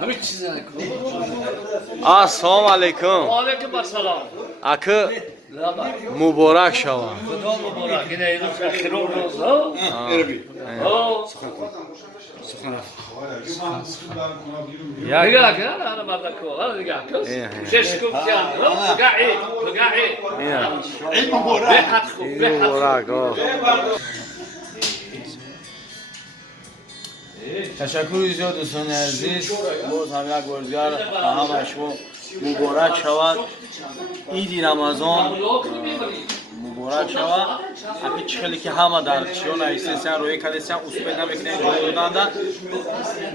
همین چیزی نکن. السلام علیکم. علیکم السلام. اکه مبارک شوه. خدا مبارک. این روز آخرین روز ها. نگاه کن. انا بردکو. نگاه کن. شش کوفیان. بقعی. بقعی. عید مبارک. بهت خوب. مبارک. تشکر زیاد دوستان عزیز. باز هم یک بار همه شما مبارک شود. عید رمضان مبارک شود. اگه چخلی که همه در چیون ایستن روی کلیسان اصول نمیکنن جای دادن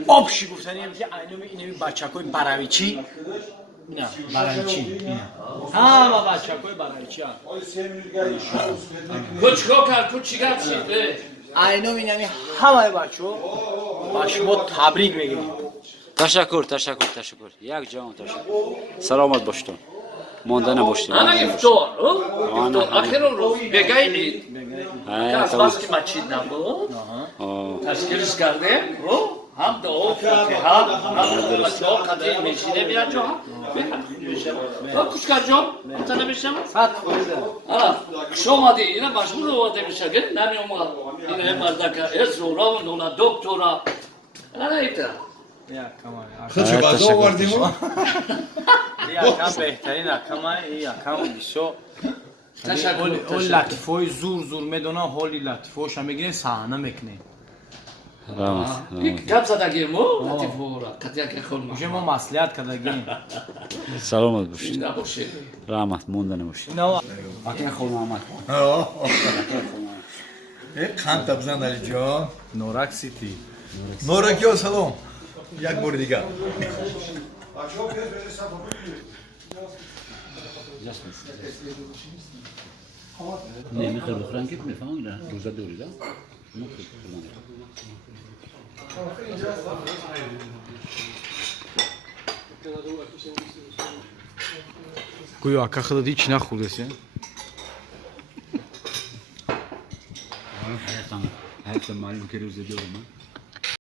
آب شی گفتنیم که اینمی بچه‌های براویچی نه براویچی همه بچه‌های براویچی هستند. کوچکو کار کوچیکار چیه؟ اینمی یعنی همه بچه‌ها با شما تبریک میگیم. تشکر. یک جان تشکر. سلامت باشید. مانده نباشید. انا افطار. آخرین روز بگای عید. از وقتی ما چیز نبود. تشکیلش کردیم. هم دعا فاتحه هم بچه‌ها قطعی میشینه میاد جا. کوچکار جان تا نمیشم. شما دی اینا مشغول وقت میشه که نمی اومد. این مردا که زورا و دونا دکترا. انا ایتا. خود چه غذا آوردیم؟ یکم بهترین یکم بیشو اون لطفای زور میدونه حالی لطفاش هم میگیریم صحنه میکنیم. گپ زدگیم لطفا را کتیا که خون میشه ما مصلحت کردگیم. سلامت باشید. نباشه. رحمت مونده نباشید. اکه خون آمد. قند تبزن علی جان. نورک سیتی. نورک یا سلام. یک بار دیگه. نه میخواد بخورن که میفهمن نه روزا دوری دا. گویا که خدا چی نخورده سه؟ حیاتم معلوم که روزا دوری ما.